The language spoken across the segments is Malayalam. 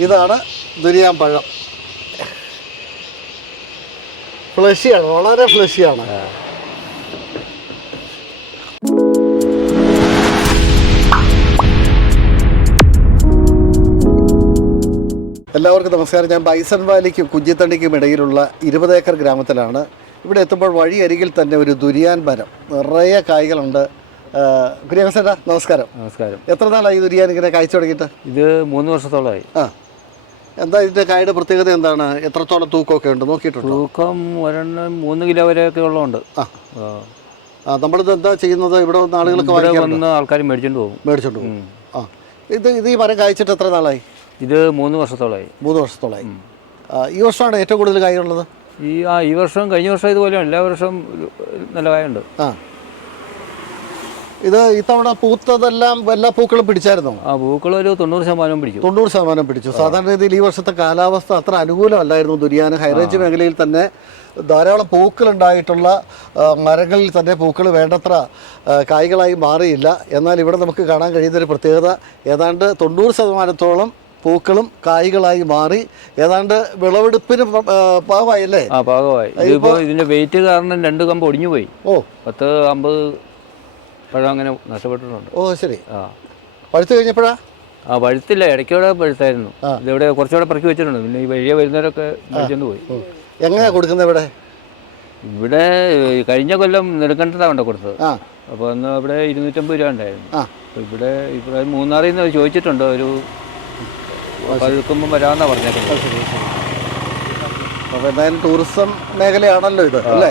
ഇതാണ് ദുരിയാൻ പഴം ഫ്ലഷിയാണ് വളരെ ഫ്ലഷിയാണ്. എല്ലാവർക്കും നമസ്കാരം. ഞാൻ ബൈസൺ വാലിക്കും കുഞ്ഞിത്തണ്ണിക്കും ഇടയിലുള്ള ഇരുപത് ഏക്കർ ഗ്രാമത്തിലാണ്. ഇവിടെ എത്തുമ്പോൾ വഴി അരികിൽ തന്നെ ഒരു ദുരിയാൻ മരം. നിറയെ കായ്കളുണ്ട്. കുര്യാസേട്ടാ നമസ്കാരം. നമസ്കാരം. എത്ര നാളായി ഈ ബിരിയാണി ഇങ്ങനെ കായ്ച്ചു തുടങ്ങിയിട്ട്? ഇത് മൂന്ന് വർഷത്തോളമായി. ആ. എന്താ ഇതിന്റെ കായുടെ പ്രത്യേകത എന്താണ്? എത്രത്തോളം തൂക്കമൊക്കെ ഉണ്ട്? നോക്കിയിട്ടുണ്ട്? തൂക്കം ഒരെണ്ണം മൂന്ന് കിലോ വരെ ഒക്കെ ഉള്ളതുണ്ട്. ആ. ആ. നമ്മളിത് എന്താ ചെയ്യുന്നത്? ഇവിടെ വന്ന് ആളുകളൊക്കെ ഇവിടെ വാങ്ങിക്കാറുണ്ട്? വന്ന് ആൾക്കാർ മേടിച്ചോണ്ട് പോകും. മേടിച്ചോണ്ട് പോകും. ആ. ഇത് ഇത് ഈ മരം കായ്ച്ചിട്ട് എത്ര നാളായി? ഇത് മൂന്ന് വർഷത്തോളമായി. മൂന്ന് വർഷത്തോളമായി. ആ, ഈ വർഷമാണ് ഏറ്റവും കൂടുതൽ കായുള്ളത്? ഈ ആ ഈ വർഷം കഴിഞ്ഞ വർഷം ഇതുപോലെയാണ്. എല്ലാ വർഷവും ഒരു നല്ല കായുണ്ട്. ആ. ഇത് ഇത്തവണ പൂത്തതെല്ലാം എല്ലാ പൂക്കളും പിടിച്ചായിരുന്നു. ആ പൂക്കൾ ഒരു തൊണ്ണൂറ് ശതമാനം പിടിച്ചു. തൊണ്ണൂറ് ശതമാനം പിടിച്ചു. സാധാരണ രീതിയിൽ ഈ വർഷത്തെ കാലാവസ്ഥ അത്ര അനുകൂലമല്ലായിരുന്നു ദുരിയാന. ഹൈറേഞ്ച് മേഖലയിൽ തന്നെ ധാരാളം പൂക്കൾ ഉണ്ടായിട്ടുള്ള മരങ്ങളിൽ തന്നെ പൂക്കൾ വേണ്ടത്ര കായ്കളായി മാറിയില്ല. എന്നാൽ ഇവിടെ നമുക്ക് കാണാൻ കഴിയുന്നൊരു പ്രത്യേകത ഏതാണ്ട് തൊണ്ണൂറ് ശതമാനത്തോളം പൂക്കളും കായ്കളായി മാറി. ഏതാണ്ട് വിളവെടുപ്പിന് പാകമായി അല്ലേ ആ പാകമായി. ഇതിപ്പോ ഇതിന്റെ വെയിറ്റ് കാരണം രണ്ട് കമ്പ് ഒടിഞ്ഞു പോയി ഓ. പത്ത് അമ്പത് പഴം അങ്ങനെ നഷ്ടപ്പെട്ടിട്ടുണ്ട്. ഓ ശരി. ആ. പഴുത്ത് കഴിഞ്ഞപ്പോഴാ? ആ പഴുത്തില്ല. ഇടയ്ക്കൂടെ പഴുത്തായിരുന്നു. ഇതിവിടെ കുറച്ചുകൂടെ പറക്കി വെച്ചിട്ടുണ്ട്. പിന്നെ ഈ വഴിയെ വരുന്നവരൊക്കെ മേടിച്ചോണ്ട് പോയി. എങ്ങനെയാ കൊടുക്കുന്നത് ഇവിടെ? ഇവിടെ കഴിഞ്ഞ കൊല്ലം നെടുക്കണ്ടതാണ് കൊണ്ട് കൊടുത്തത്. അപ്പോൾ അന്ന് അവിടെ ഇരുന്നൂറ്റമ്പത് രൂപ ഉണ്ടായിരുന്നു. അപ്പോൾ ഇവിടെ ഇവിടെ മൂന്നാറിൽ നിന്ന് ചോദിച്ചിട്ടുണ്ട്. ഒരു പഴുക്കുമ്പോൾ വരാമെന്നാണ് പറഞ്ഞേക്കുന്നത്. അപ്പോൾ എന്തായാലും ടൂറിസം മേഖലയാണല്ലോ ഇത് അല്ലേ?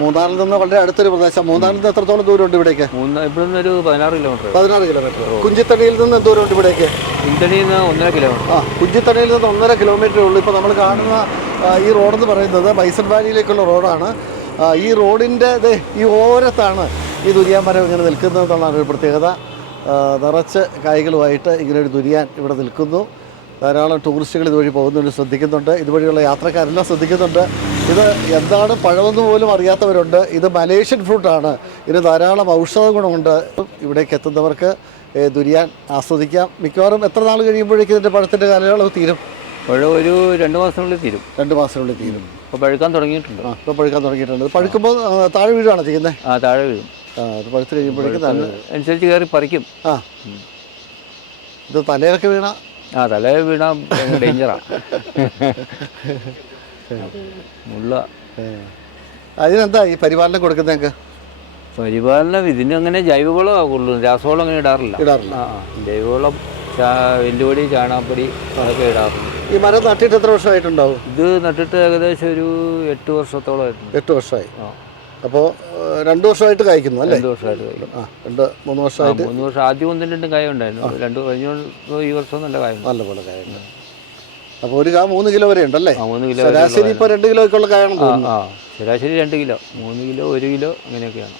മൂന്നാറിൽ നിന്ന് വളരെ അടുത്തൊരു പ്രദേശം. മൂന്നാറിൽ നിന്ന് എത്രത്തോളം ദൂരമുണ്ട് ഇവിടേക്ക്? ഇവിടെ നിന്ന് ഒരു പതിനാറ് കിലോമീറ്റർ പതിനാറ് കിലോമീറ്റർ നിന്ന് ദൂരമുണ്ട് ഇവിടേക്ക്? ഇന്ത്യയിൽ നിന്ന് ഒന്നര കിലോമീറ്റർ ആ കുഞ്ചിത്തണിയിൽ നിന്ന് ഒന്നര കിലോമീറ്റർ ഉള്ളൂ. ഇപ്പോൾ നമ്മൾ കാണുന്ന ഈ റോഡ് എന്ന് പറയുന്നത് ബൈസൺ വാലിയിലേക്കുള്ള റോഡാണ് ഈ റോഡിന്റെ ഈ ഓരത്താണ് ഈ ദുരിയാൻ മരം ഇങ്ങനെ നിൽക്കുന്നത് എന്നുള്ളതാണ് ഒരു പ്രത്യേകത. നിറച്ച് കായ്കളുമായിട്ട് ഇങ്ങനെ ഒരു ദുരിയാൻ ഇവിടെ നിൽക്കുന്നു. ധാരാളം ടൂറിസ്റ്റുകൾ ഇതുവഴി പോകുന്നവർ ശ്രദ്ധിക്കുന്നുണ്ട്. ഇതുവഴിയുള്ള യാത്രക്കാരെല്ലാം ശ്രദ്ധിക്കുന്നുണ്ട്. ഇത് എന്താണ് പഴമെന്ന് പോലും അറിയാത്തവരുണ്ട്. ഇത് മലേഷ്യൻ ഫ്രൂട്ടാണ് ഇതിന് ധാരാളം ഔഷധ ഗുണമുണ്ട്. ഇവിടേക്ക് എത്തുന്നവർക്ക് ദുരിയാൻ ആസ്വദിക്കാം. മിക്കവാറും എത്ര നാൾ കഴിയുമ്പോഴേക്കും ഇതിന്റെ പഴത്തിന്റെ കാലയളവ് തീരും? പഴം ഒരു രണ്ട് മാസത്തിനുള്ളിൽ തീരും. രണ്ട് മാസത്തിനുള്ളിൽ തീരും. അപ്പോൾ പഴുക്കാൻ തുടങ്ങിയിട്ടുണ്ട്. ആ ഇപ്പോൾ പഴുക്കാൻ തുടങ്ങിയിട്ടുണ്ട്. പഴുക്കുമ്പോൾ താഴെ വീഴാണ് ചെയ്യുന്നത് ആ താഴെ വീഴും. ആ അത് പഴുത്ത് കഴിയുമ്പോഴേക്കും അനുസരിച്ച് കയറി പറിക്കും. ആ. ഇത് തലയിലൊക്കെ വീണ ആ തല വീണ ഡേഞ്ചറാണ് മുള്ള. അതിനെന്താ ഈ പരിപാലനം ഞങ്ങൾക്ക് പരിപാലനം ഇതിന് അങ്ങനെ ജൈവവളം ആകുള്ളൂ രാസവളം അങ്ങനെ ഇടാറില്ല. ഇടാറില്ല. ജൈവവളം എല്ലുപൊടി ചാണകപ്പൊടി അതൊക്കെ ഇടാറുണ്ട്. ഈ മരം നട്ടിട്ട് എത്ര വർഷമായിട്ടുണ്ടാവും? ഇത് നട്ടിട്ട് ഏകദേശം ഒരു എട്ട് വർഷത്തോളമായിട്ടുണ്ട് എട്ട് വർഷമായി. ആ. അപ്പോൾ രണ്ട് വർഷമായിട്ട് കായ്ക്കുന്നു അല്ലേ? രണ്ട് വർഷമായിട്ട് ആ രണ്ട് മൂന്ന് വർഷമായിട്ട്? മൂന്ന് വർഷം ആദ്യം ഒന്നും രണ്ടും കായ ഉണ്ടായിരുന്നു. രണ്ട് കഴിഞ്ഞ ഈ വർഷം നല്ല കായ നല്ല പോലെ കായുണ്ട് അപ്പോൾ ഒരു കാ മൂന്ന് കിലോ വരെ ഉണ്ടല്ലേ? ആ മൂന്ന് കിലോ ശരാശരി ഇപ്പോൾ രണ്ട് കിലോയ്ക്കുള്ള ഒക്കെ ആ ശരാശരി രണ്ട് കിലോ. മൂന്ന് കിലോ ഒരു കിലോ അങ്ങനെയൊക്കെയാണ്.